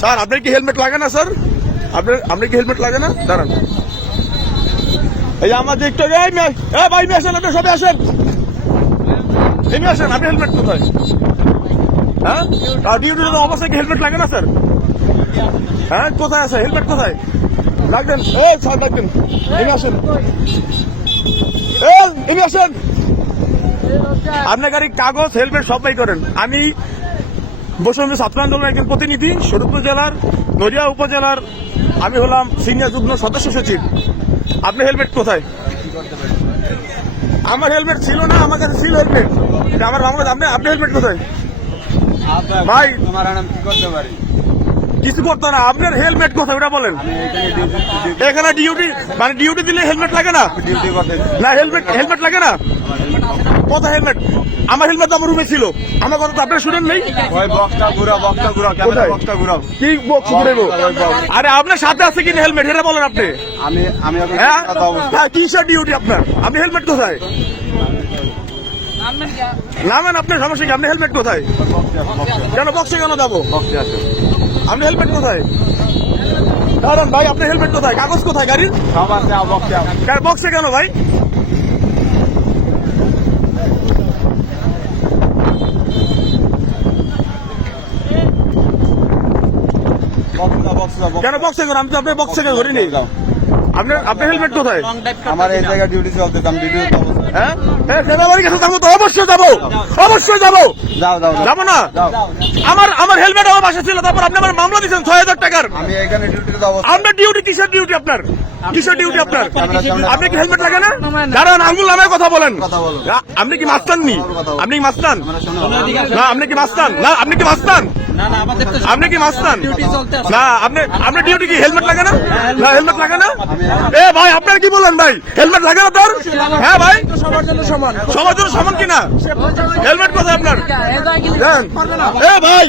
Sir আপনার কি helmet লাগে না স্যার? আপনার কি হেলমেট লাগে না? দাঁড়ান, এই আমার দেখতে ভাই নিয়ে আসেন, আপনি সবাই আসেন, নিয়ে আসেন। আপনি হেলমেট কোথায়? হ্যাঁ, ডিউটির অবস্থায় কি হেলমেট লাগে না স্যার? হ্যাঁ, কোথায় আছে হেলমেট? কোথায় লাগবেন? স্যার লাগবেন, নিয়ে আসেন, নিয়ে আসেন। আপনার গাড়ির কাগজ হেলমেট সবাই করেন। আমি বৈষম্য ছাত্র আন্দোলনের একজন প্রতিনিধি, শরীয়তপুর জেলার নড়িয়া উপজেলার। আমি হলাম সিনিয়র যুগ্ম সদস্য সচিব। আপনি হেলমেট কোথায়? আমার হেলমেট ছিল না, আমার কাছে ছিল হেলমেট, আমার মামলা। আপনি হেলমেট কোথায় ভাই? কি করতে পারি? কিছু করতো না, আপনার হেলমেট কোথায় ওটা বলেন। এখানে ডিউটি মানে ডিউটি দিলে হেলমেট লাগে না? ডিউটি করতে না, হেলমেট লাগে না। কোথায় হেলমেট? আমার হেলমেট আমার রুমে ছিল, আমার কথা তো আপনারা শুনেন নেই। ওই বক্সটা ঘুরাও, বক্সটা ঘুরাও, ক্যামেরা বক্সটা ঘুরাও। কি বক্স ঘুরাবো? আরে আপনার সাথে আছে কিনা হেলমেট এটা বলেন আপনি। আমি এখন হ্যাঁ, কিসের ডিউটি আপনার? আপনি হেলমেট কোথায়? নামেন আপনার, সমস্যা কি? আপনি হেলমেট কোথায়? কেন বক্সে কেন যাবো? বক্সে আছে, আপনি হেলমেট কোথায়? দাঁড়ান ভাই, আপনার হেলমেট কোথায়? কাগজ কোথায় গাড়ির? সব আছে, বক্সে আছে। বক্সে কেন ভাই? কেন বক্সে কেন? আমি তো আপনার বক্সে কেন ধরিনি। আপনার হেলমেট কোথায়? আমার এই জায়গায় ডিউটি চলতেছে, আমি ডিউটি। হ্যাঁ, সেনাবাহিনীর কাছে যাবো তো, অবশ্যই যাবো, অবশ্যই যাবো। যাও যাও যাবো না? আমার হেলমেট আমার বাসা ছিল, তারপর আপনি আমার মামলা দিচ্ছেন 6,000 টাকার। আমি এখানে ডিউটিতে অবস্থা। আপনার ডিউটি কিসের ডিউটি আপনার? কিসের ডিউটি আপনার? আপনি কি হেলমেট লাগে না? দাঁড়ান, আঙুল নামে কথা বলেন। আপনি কি মাস্তান নি? আপনি কি মাস্তান? না, আপনি কি মাস্তান? না, আপনি কি মাস্তান? আপনি কি মাস্তান? না, আপনার ডিউটি কি হেলমেট লাগে না? না, হেলমেট লাগে না। ভাই আপনার কি বলেন ভাই? হেলমেট লাগে না তোর? হ্যাঁ ভাই, সবার জন্য সমান কিনা? হেলমেট কোথায় আপনার? ভাই,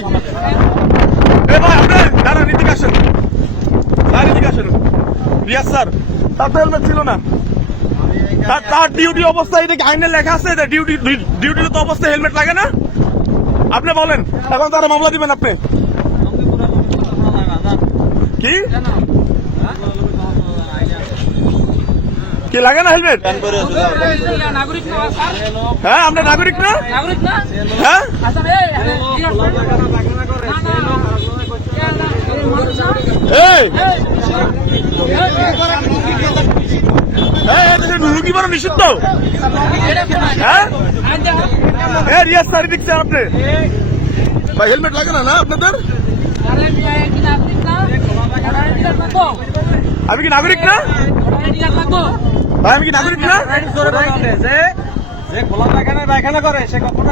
ভাই আপনার দাঁড়ান, এদিকে আসেন, এদিকে আসেন। রিয়াজ স্যার, তার তো হেলমেট ছিল না। তার ডিউটি অবস্থায় এটা আইনে লেখা আছে, ডিউটির তো অবস্থায় হেলমেট লাগে না। আপনি বলেন, এখন তারা মামলা দিবেন আপনি কি? কি লাগে না হেলমেট? হ্যাঁ, আপনি নাগরিক না? হ্যাঁ, রুগী বড় নিষিদ্ধ। হ্যাঁ, রিয়াজ স্যার দেখছেন আপনি ভাই, হেলমেট লাগে না? না আপনাদের? আমি কি নাগরিক না ভাই? আমি কি নাগরিক না? যে খোলা পায়খানা করে সে কখনো